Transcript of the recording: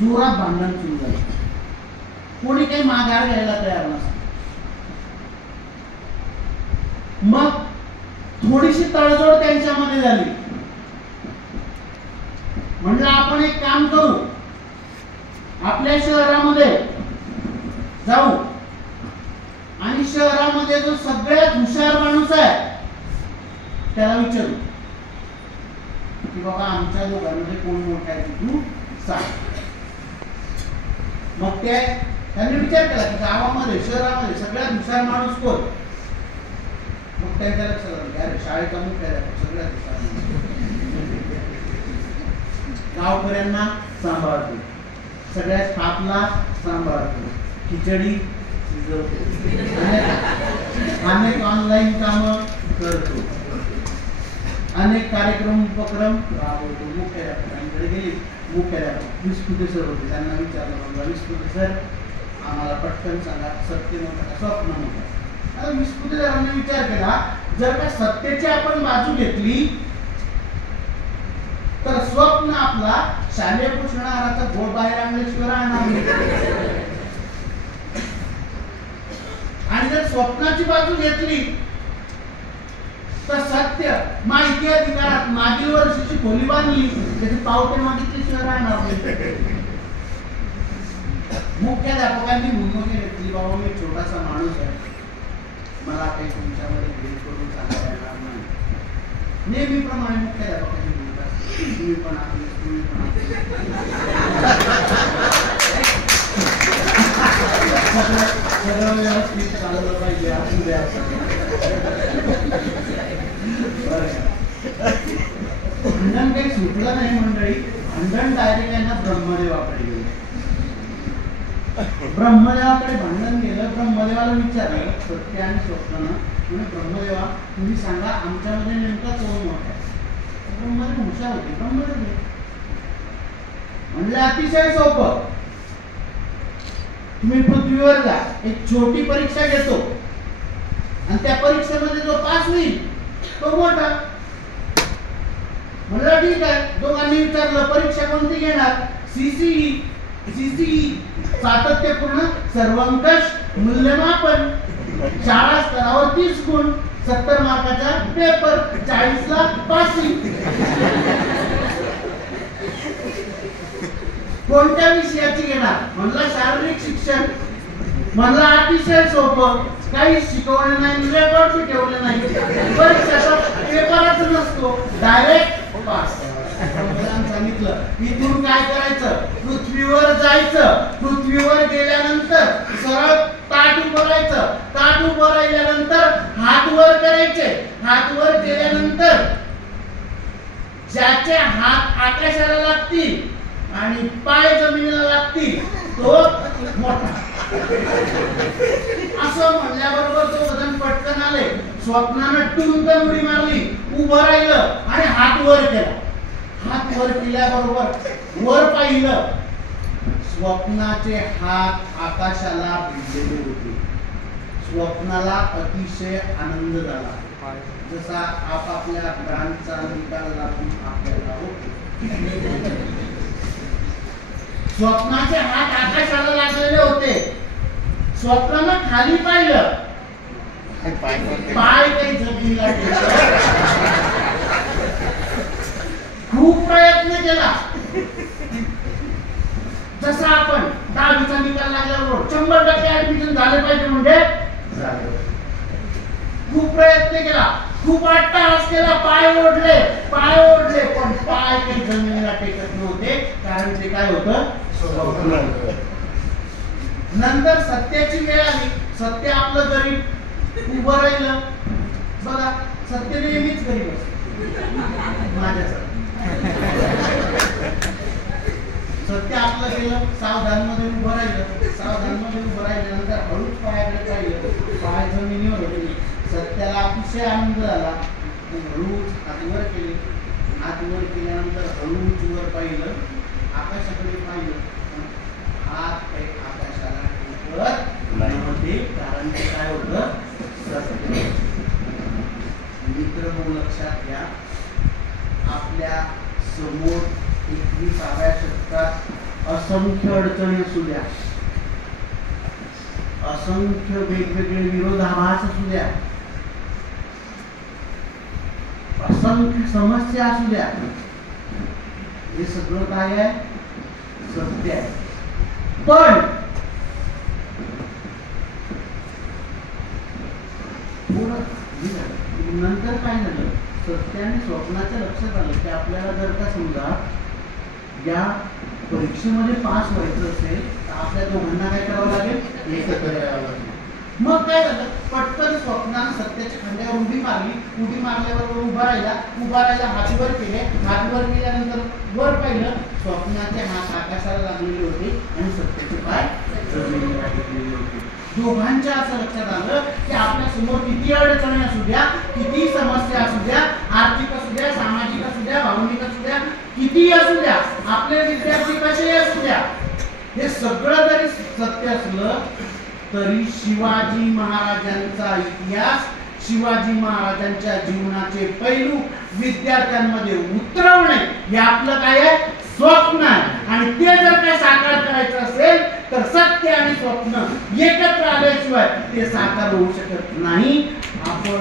जोरात भांडण सुरू झालं. कोणी काही माघार घ्यायला तयार नसतं. मग थोडीशी तडजोड त्यांच्यामध्ये झाली. म्हणलं आपण एक काम करू, आपल्या शहरामध्ये जाऊ आणि शहरामध्ये जो सगळ्यात हुशार माणूस आहे त्याला विचारू की बाबा आमच्या दोघांमध्ये कोण मोठा आहे तू सांग. मग त्यांनी विचार केला की गावामध्ये शहरामध्ये सगळ्यात हुशार माणूस कोण. मग त्यांच्या लक्षात आलं की अरे शाळेचा मुख्याध्यापक सगळ्यात हुशार गावकऱ्यांना सांभाळतो, सगळ्या स्टाफला सांभाळतो, खिचडी अनेक ऑनलाईन काम करतो, अनेक कार्यक्रम उपक्रम राबवतो. मुख्याध्यापकांकडे गेले. मुख्याध्यापक विस्फुटे सर होते. त्यांना विचारलं विस्फुटे सर आम्हाला पटकन सांगा सत्य मोठं का स्वप्न मोठं. आता विस्फुटे सरांनी विचार केला जर का सत्याची आपण बाजू घेतली तर स्वप्न आपला शालेय पोषणाहाराचा गोड बाहेर आणल्याशिवाय राहणार नाही. आणि जर स्वप्नाची बाजू घेतली तर सत्य माहिती अधिकारात मागील वर्षीची खोली बांधली त्याचे पावते मागितल्याशिवाय राहणार नाही. मुख्याध्यापकांनी भूमिका घेतली बाबा मी छोटासा माणूस आहे, मला काही तुमच्यामध्ये भेट करून सांगता येणार नाही. नेहमीप्रमाणे मुख्याध्यापकांनी भूमिका तुम्ही पण आपले तुम्ही पण सगळं व्यवस्थित चाललं पाहिजे असू द्या. भांडण काही सुटलं नाही मंडळी. भांडण डायरेक्ट यांना ब्रह्मदेवाकडे गेलं. ब्रह्मदेवाकडे भांडण गेलं. ब्रह्मदेवाला विचारलं सत्य आणि स्वप्नानं म्हणजे ब्रह्मदेवा तुम्ही सांगा आमच्यामध्ये नेमका कोण मोठा आहे. ब्रह्मदेव हुशार होते. ब्रह्मदेव म्हणले अतिशय सोपं, तुम्ही पृथ्वीवर जा, एक छोटी परीक्षा घेतो आणि त्या परीक्षेमध्ये जो पास होईल तो मोठा. म्हणलं ठीक आहे. दोघांनी विचारलं परीक्षा कोणती घेणार. सीसीई. सातत्यपूर्ण सर्वंकष मूल्यमापन. शाळा स्तरावर 30 गुण, 70 मार्काचा पेपर, 40ला पासिंग. कोणत्या विषयाची घेणार. म्हणलं शारीरिक शिक्षण. म्हणलं अतिशय सोपं, काही शिकवले नाही, रेकॉर्ड ठेवले नाही, परीक्षा पेपरच नसतो, डायरेक्ट पास. सांगितलं इथून काय करायचं, पृथ्वीवर जायचं, पृथ्वीवर गेल्यानंतर सरळ ताट उभं राहायचं, ताट उभं राहिल्यानंतर हात वर करायचे, हात वर केल्यानंतर ज्याचे हात आकाशाला लागतील आणि पाय जमिनीला लागतील तो मोठा. असं म्हणल्याबरोबर तो वजन पटकन आले. स्वप्नानं टुंकन उडी मारली, उभं राहिलं आणि हात वर केला. हात वर केल्याबरोबर वर पाहिलं, स्वप्नाचे हात आकाशाला भिडलेले होते. स्वप्नाला अतिशय आनंद झाला, जसा आपापल्या ब्रांचचा निकाल लागून आपल्याला होतो. स्वप्नाचे हात आकाशाला लागलेले होते. स्वप्नानं खाली पाहिलं, पाय काही जमिनीला खूप प्रयत्न केला. जसा आपण 10वीचा निकाल लागल्यावर 100% ऍडमिशन झाले पाहिजे म्हणजे झालं. खूप प्रयत्न केला, खूप अट्टहास केला, पाय ओढले, पण पाय काही जमिनीला टेकत नव्हते, कारण ते काय होतं. नंतर सत्याची वेळ आली. सत्य आपलं गरीब उभं राहिलं. बघा सत्य नेहमीच गरीब असतं माझ्यासाठी. सत्य आपलं गेलं, सावधान मध्ये उभं राहिलं. सावधान मध्ये उभं राहिल्यानंतर हळूच पायाकडे पाहिलं, पाय जमिनीवर होते. सत्याला अतिशय आनंद झाला. हळूच हातवर केले. हातवर केल्यानंतर हळूच वर पाहिलं, आकाशाकडे पाहिलं. हात काही आकाशाला टेकत नव्हते, कारण ते काय होतं सत्य. मित्र लक्षात घ्या, आपल्या समोर 21व्या शतकात असंख्य अडचणी असू द्या, असंख्य वेगवेगळे विरोधाभास असू द्या, असंख्य समस्या असू द्या, हे सगळं काय आहे? सत्य आहे. पण नंतर काय झालं? सत्य आणि स्वप्नाच्या लक्षात आलं की आपल्याला जर का समजा या परीक्षेमध्ये पास व्हायचं असेल तर आपल्या दोघांना काय करावं लागेल? एकत्र यावं लागेल. मग काय झालं? पटकन स्वप्नानं सत्याच्या खांद्यावर उडी मारली. उडी मारल्याबरोबर उभा राहिला, हात वर केले. हात वर केल्यानंतर वर पाहिलं, स्वप्नाचे हात आकाशाला लागलेले होते आणि सत्याचे पाय जमिनीवर टेकलेले होते. दोघांच्या असं लक्षात आलं की आपल्या समोर किती अडचणी असू द्या, किती समस्या असू द्या, आर्थिक असू द्या, सामाजिक असू द्या, भावनिक असू द्या, किती असू द्या, आपले विद्यार्थी कसे असू द्या, हे सगळं जरी सत्य असलं तरी शिवाजी महाराजांचा इतिहास, शिवाजी महाराजांच्या जीवनाचे पैलू विद्यार्थ्यांमध्ये उतरवणे हे आपलं काय आहे? स्वप्न आहे. आणि ते जर काय साकार करायचं असेल तर सत्य आणि स्वप्न एकत्र आल्याशिवाय ते साकार होऊ शकत नाही. आपण